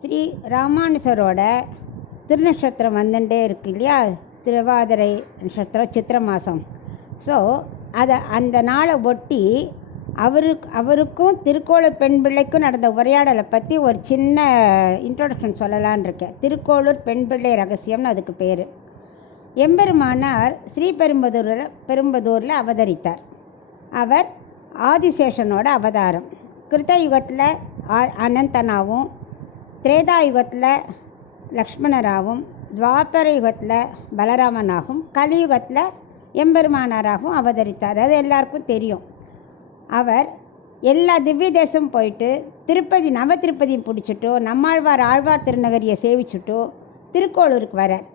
ஸ்ரீ ராமானுஜரோட திருநட்சத்திரம் வந்துட்டே இருக்கு இல்லையா, திருவாதிரை நட்சத்திரம் சித்திரை மாதம். ஸோ அந்த நாளை ஒட்டி அவருக்கும் திருக்கோளூர் பெண் பிள்ளைக்கும் நடந்த உரையாடலை பற்றி ஒரு சின்ன இன்ட்ரோடக்ஷன் சொல்லலான் இருக்கேன். திருக்கோளூர் பெண் பிள்ளை ரகசியம்னு அதுக்கு பேர். எம்பெருமானார் பெரும்பதூரில் அவதரித்தார். அவர் ஆதிசேஷனோட அவதாரம். கிருத்தயுகத்தில் அனந்தனாவும், திரேதாயுகத்தில் லக்ஷ்மணராகவும், துவாபர யுகத்தில் பலராமனாகவும், கலியுகத்தில் எம்பெருமானாராகவும் அவதரித்தார். அது எல்லாருக்கும் தெரியும். அவர் எல்லா திவ்ய தேசமும் போயிட்டு நவ திருப்பதியும் பிடிச்சிட்டோ, ஆழ்வார் திருநகரியை சேவிச்சுட்டோ திருக்கோளூருக்கு வரார்.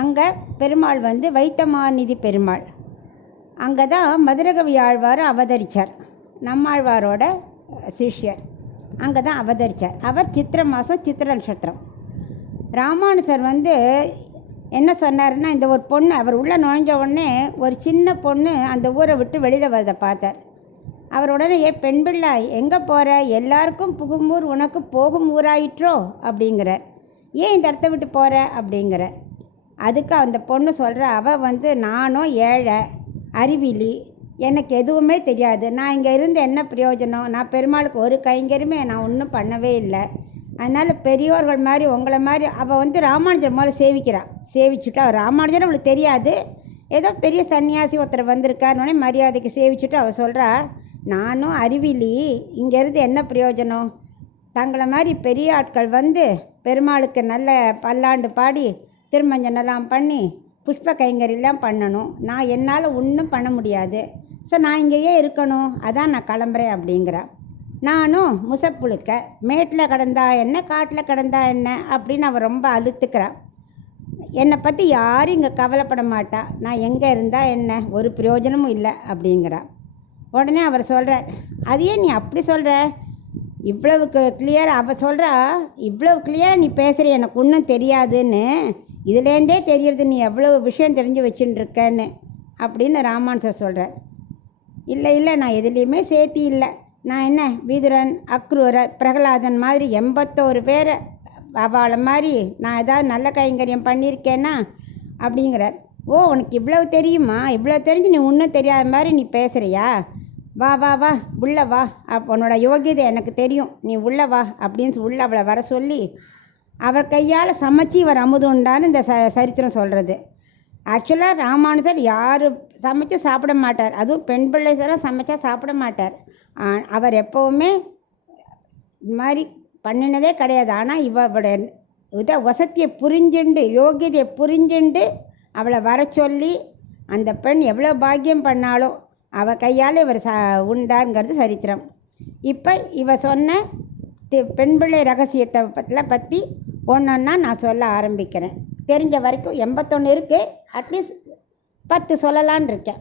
அங்கே பெருமாள் வைத்தமாநிதி பெருமாள். அங்கே தான் மதுரகவி ஆழ்வார் அவதரித்தார். நம்மாழ்வாரோட சிஷ்யர் அங்கே தான் அவதரித்தார். அவர் சித்திரை மாதம் சித்திரை நட்சத்திரம். ராமானுஜர் என்ன சொன்னார்னா, இந்த ஒரு பொண்ணு அவர் உள்ளே நுழைஞ்ச உடனே ஒரு சின்ன பொண்ணு அந்த ஊரை விட்டு வெளியில் வரதை பார்த்தார். அவர் உடனே பெண் பிள்ளை எங்கே போகிற, எல்லாருக்கும் புகும்பூர் உனக்கு போகும் ஊராயிற்றோ அப்படிங்கிறார். ஏன் இந்த இடத்த விட்டு போகிற அப்படிங்கிறார். அதுக்கு அந்த பொண்ணு சொல்கிற, அவள் நானும் ஏழை அறிவிலி, எனக்கு எதுவுமே தெரியாது, நான் இங்கே இருந்து என்ன பிரயோஜனம், நான் பெருமாளுக்கு ஒரு கைங்கருமே நான் ஒன்றும் பண்ணவே இல்லை, அதனால் பெரியோர்கள் மாதிரி உங்களை மாதிரி அவள் ராமானுஜர் மேலே சேவிச்சுட்டு அவர் ராமானுஜர் அவளுக்கு தெரியாது, ஏதோ பெரிய சன்னியாசி ஒருத்தர் வந்திருக்காருன்னே மரியாதைக்கு சேவிச்சுட்டு அவள் சொல்கிறா, நானும் அறிவிலி, இங்கேருந்து என்ன பிரயோஜனம், தங்களை மாதிரி பெரிய ஆட்கள் பெருமாளுக்கு நல்ல பல்லாண்டு பாடி திருமஞ்சனெல்லாம் பண்ணி புஷ்ப கைங்கரியெல்லாம் பண்ணணும், நான் என்னால் ஒன்றும் பண்ண முடியாது, ஸோ நான் இங்கேயே இருக்கணும், அதான் நான் கிளம்புறேன் அப்படிங்கிறா. நானும் முசப்புழுக்க மேட்டில் கிடந்தா என்ன காட்டில் கிடந்தா என்ன அப்படின்னு அவள் ரொம்ப அழுத்துக்கிறாள். என்னை பற்றி யாரும் இங்கே கவலைப்பட மாட்டா, நான் எங்கே இருந்தால் என்ன, ஒரு பிரயோஜனமும் இல்லை அப்படிங்கிறா. உடனே அவர் சொல்கிறார், அதையே நீ அப்படி சொல்கிற, இவ்வளவுக்கு கிளியராக அவள் சொல்கிறா, இவ்வளவு கிளியராக நீ பேசுகிற, எனக்கு ஒன்றும் தெரியாதுன்னு, இதுலேருந்தே தெரியுறது நீ எவ்வளோ விஷயம் தெரிஞ்சு வச்சுட்டுருக்கன்னு அப்படின்னு ராமானுஜர் சொல்கிறார். இல்லை நான் எதுலேயுமே சேர்த்தி இல்லை, நான் என்ன வீதுரன், அக்ரூரர், பிரகலாதன் மாதிரி 81 பேரை அவளை மாதிரி நான் ஏதாவது நல்ல கைங்கரியம் பண்ணியிருக்கேன்னா அப்படிங்கிறார். ஓ, உனக்கு இவ்வளவு தெரியுமா, இவ்வளோ தெரிஞ்சு நீ ஒன்றும் தெரியாத மாதிரி நீ பேசுகிறியா, வா வா வா உள்ள வா, உன்னோட யோகியதை எனக்கு தெரியும், நீ உள்ள வா அப்படின்னு உள்ள அவளை வர சொல்லி அவர் கையால் சமைச்சி இவர் அமுதுண்டான்னு இந்த சரித்திரம் சொல்கிறது. ஆக்சுவலாக ராமானுஜர் யார் சமைச்சு சாப்பிட மாட்டார், அதுவும் பெண் பிள்ளைலாம் சமைச்சா சாப்பிட மாட்டார். அவர் எப்போவுமே இது மாதிரி பண்ணினதே கிடையாது. ஆனால் இவட வசதியை புரிஞ்சுண்டு, யோகியதையை புரிஞ்சுண்டு அவளை வர சொல்லி அந்த பெண் எவ்வளோ பாக்கியம் பண்ணாலும் அவள் கையால் இவர் உண்டாங்கிறது சரித்திரம். இப்போ இவ சொன்ன பெண் பிள்ளை ரகசியத்தை பற்றி ஒன்றொன்னா நான் சொல்ல ஆரம்பிக்கிறேன். தெரிஞ்ச வரைக்கும் 81 இருக்குது, அட்லீஸ்ட் 10 சொல்லலான் இருக்கேன்.